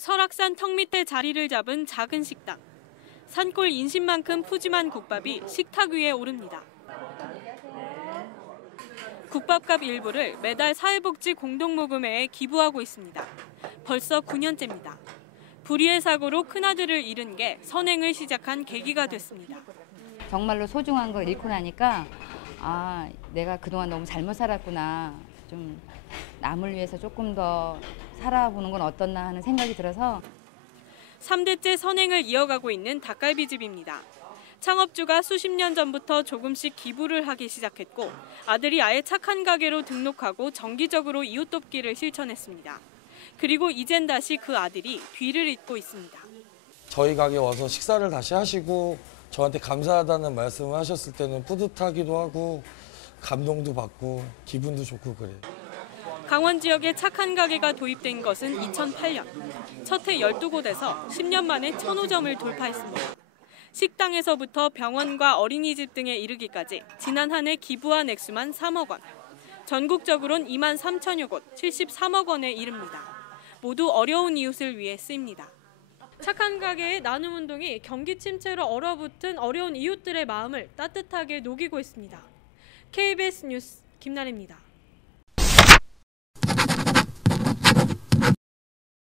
설악산 턱 밑에 자리를 잡은 작은 식당. 산골 인심만큼 푸짐한 국밥이 식탁 위에 오릅니다. 국밥값 일부를 매달 사회복지 공동모금회에 기부하고 있습니다. 벌써 9년째입니다. 불의의 사고로 큰아들을 잃은 게 선행을 시작한 계기가 됐습니다. 정말로 소중한 걸 잃고 나니까 아 내가 그동안 너무 잘못 살았구나 좀 남을 위해서 조금 더 살아보는 건 어떻나 하는 생각이 들어서 3대째 선행을 이어가고 있는 닭갈비집입니다. 창업주가 수십 년 전부터 조금씩 기부를 하기 시작했고 아들이 아예 착한 가게로 등록하고 정기적으로 이웃 돕기를 실천했습니다. 그리고 이젠 다시 그 아들이 뒤를 잇고 있습니다. 저희 가게 와서 식사를 다시 하시고 저한테 감사하다는 말씀을 하셨을 때는 뿌듯하기도 하고 감동도 받고 기분도 좋고 그래요. 강원 지역에 착한 가게가 도입된 것은 2008년. 첫 해 12곳에서 10년 만에 1000호점을 돌파했습니다. 식당에서부터 병원과 어린이집 등에 이르기까지 지난 한 해 기부한 액수만 3억 원. 전국적으론 2만 3천여 곳, 73억 원에 이릅니다. 모두 어려운 이웃을 위해 쓰입니다. 착한 가게의 나눔 운동이 경기 침체로 얼어붙은 어려운 이웃들의 마음을 따뜻하게 녹이고 있습니다. KBS 뉴스 김나래입니다.